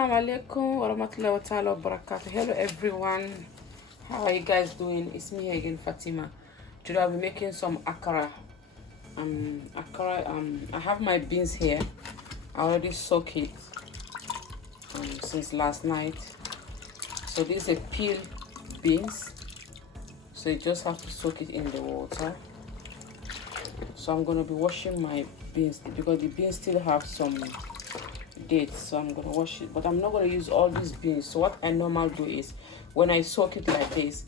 Assalamu alaikum warahmatullahi wabarakatuh. Hello everyone, how are you guys doing? It's me again, Fatima. Today I'll be making some accara. I have my beans here. I already soak it since last night. So this is a peel beans, so you just have to soak it in the water. So I'm going to be washing my beans because the beans still have some dates, so I'm going to wash it, but I'm not going to use all these beans. So what I normally do is when I soak it like this,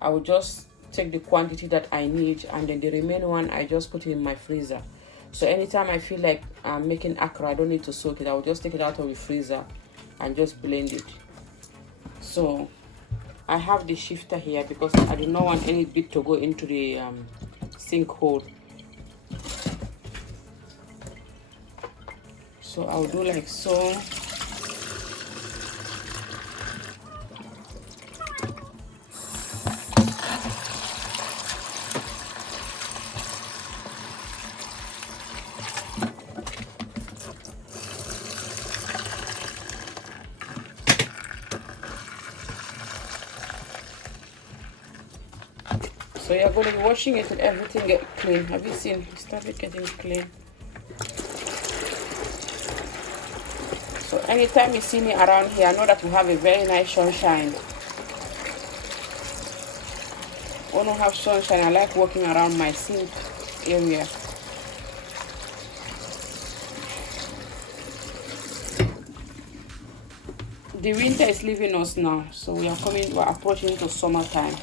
I will just take the quantity that I need, and then the remaining one I just put it in my freezer. So anytime I feel like I'm making accara, I don't need to soak it. I will just take it out of the freezer and just blend it. So I have the shifter here because I do not want any bit to go into the sink hole. So I'll do like so. So you're going to be washing it till everything get clean. Have you seen? It started getting clean. So anytime you see me around here, I know that we have a very nice sunshine. When I have sunshine, I like walking around my sink area. The winter is leaving us now, so we're approaching to summertime.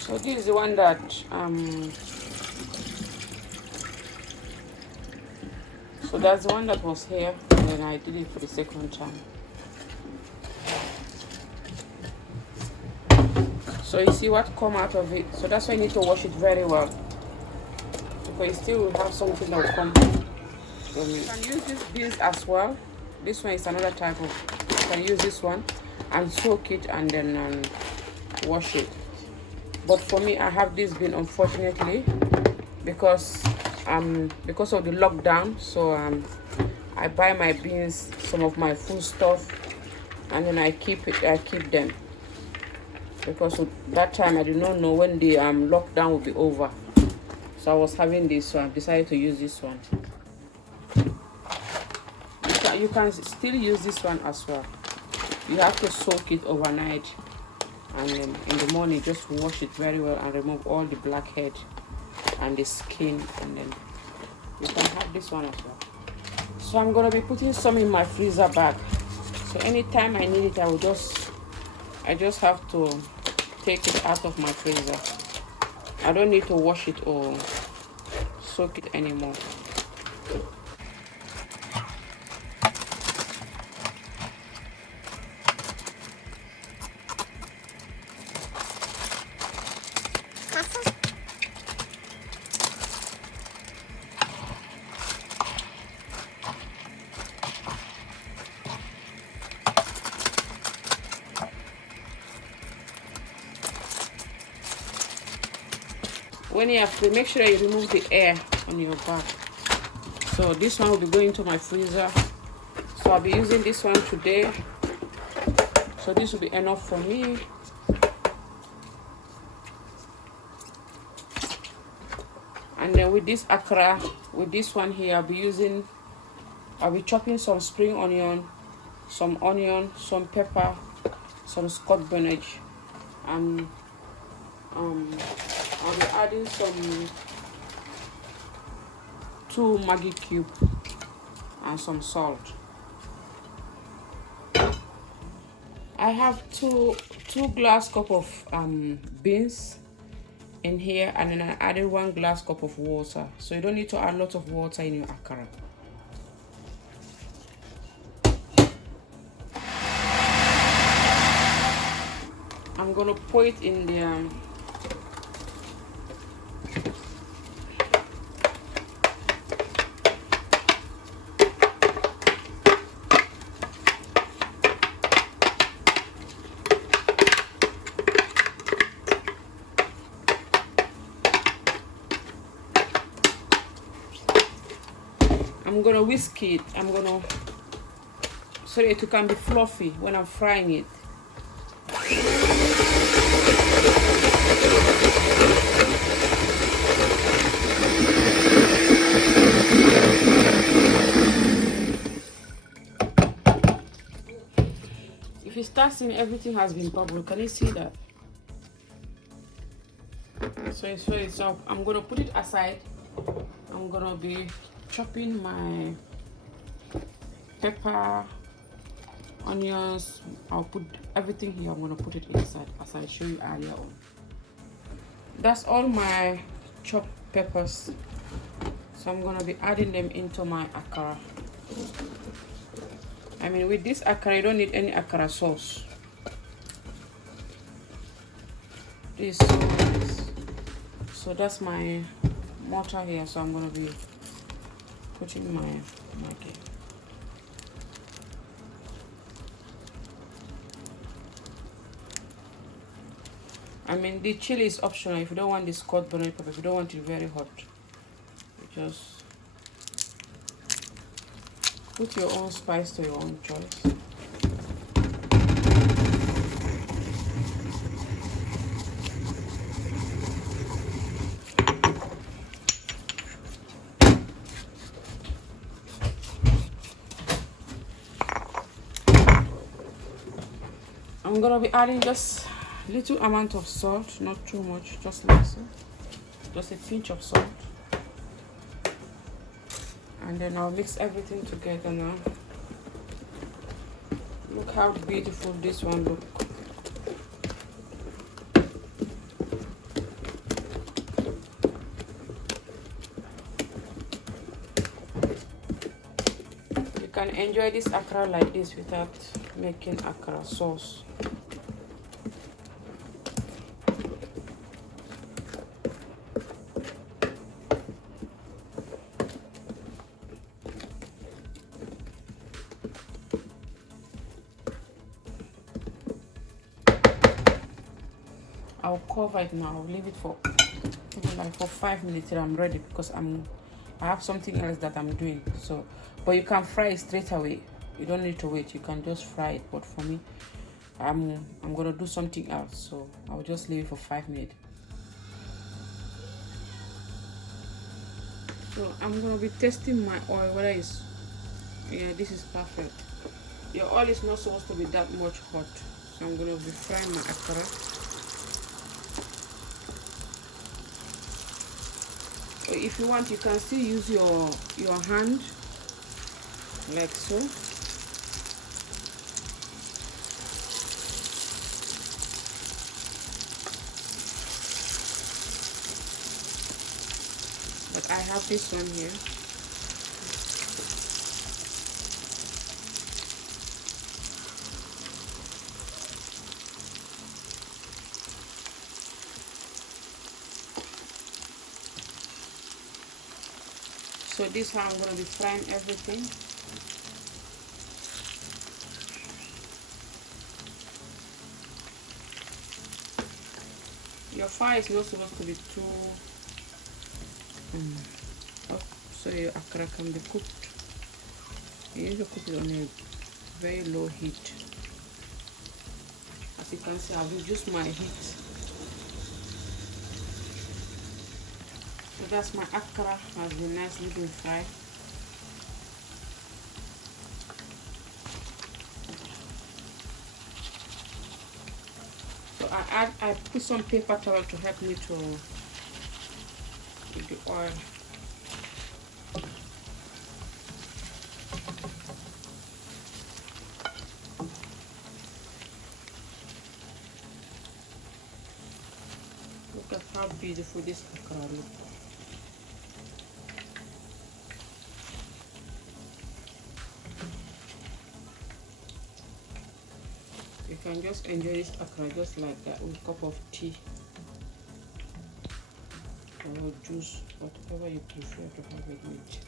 So this is the one that so that's the one that was here, and then I did it for the second time. So you see what come out of it. So that's why you need to wash it very well, because you still will have something that will come from it. You can use this beans as well. This one is another type of. You can use this one and soak it and then wash it. But for me, I have this bean, unfortunately, because of the lockdown. So I buy my beans, some of my food stuff, and then I keep them, because that time I did not know when the lockdown will be over. So I was having this, so I decided to use this one. You can still use this one as well. You have to soak it overnight, and then in the morning just wash it very well and remove all the blackhead and the skin, and then you can have this one as well. So I'm going to be putting some in my freezer bag, so anytime I need it, I just have to take it out of my freezer. I don't need to wash it or soak it anymore. When you have to, make sure you remove the air on your back. So this one will be going to my freezer. So I'll be using this one today. So this will be enough for me. And then with this accara, with this one here, I'll be chopping some spring onion, some pepper, some Scotch bonnet, and I'll be adding some 2 Maggi cube and some salt. I have two glass cup of beans in here, and then I added 1 glass cup of water. So you don't need to add a lot of water in your accara. I'm gonna pour it in the I'm gonna whisk it. I'm gonna so that it can be fluffy when I'm frying it. If you start seeing everything has been bubbled, can you see that? So it's up. I'm gonna put it aside. I'm gonna be chopping my pepper, onions. I'll put everything here. I'm gonna put it inside as I show you earlier on. That's all my chopped peppers. So I'm gonna be adding them into my accara. I mean, with this accara, you don't need any accara sauce. This so that's my mortar here. So I'm gonna be putting my Maggi. I mean, the chili is optional. If you don't want the Scotch bonnet pepper, if you don't want it very hot, you just put your own spice to your own choice. I'm gonna be adding just little amount of salt, not too much, just like so, just a pinch of salt, and then I'll mix everything together now. Look how beautiful this one looks. You can enjoy this accara like this without making accara sauce. I'll cover it now. I'll leave it for like for 5 minutes till I'm ready, because I have something else that I'm doing. So, but you can fry it straight away. You don't need to wait. You can just fry it. But for me, I'm gonna do something else, so I'll just leave it for 5 minutes. So I'm gonna be testing my oil whether it's, yeah, this is perfect. Your oil is not supposed to be that much hot, so I'm gonna be frying my accara. If you want, you can still use your hand like so. But I have this one here. So this is how I'm going to be frying everything. Your fire is not supposed to be too up, so your accara can be cooked. You need to cook it on a very low heat. As you can see, I've reduced my heat. So that's my accara, has been nice looking fried. So I put some paper towel to help me to with the oil. Look at how beautiful this accara looks. You can just enjoy this accara just like that with a cup of tea or juice, whatever you prefer to have it with.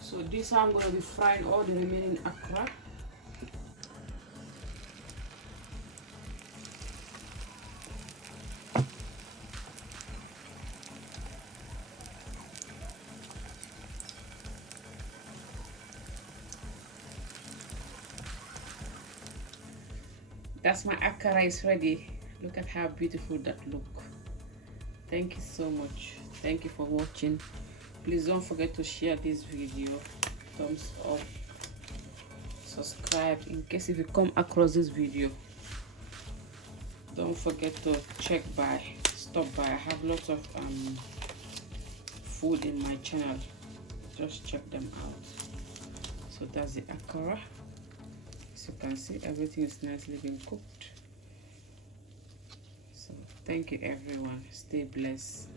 So this I'm going to be frying all the remaining accara. That's my accara is ready. Look at how beautiful that look. Thank you so much. Thank you for watching. Please don't forget to share this video, thumbs up, subscribe in case if you come across this video. Don't forget to stop by. I have lots of food in my channel. Just check them out. So that's the accara. As you can see, everything is nicely being cooked. So thank you everyone. Stay blessed.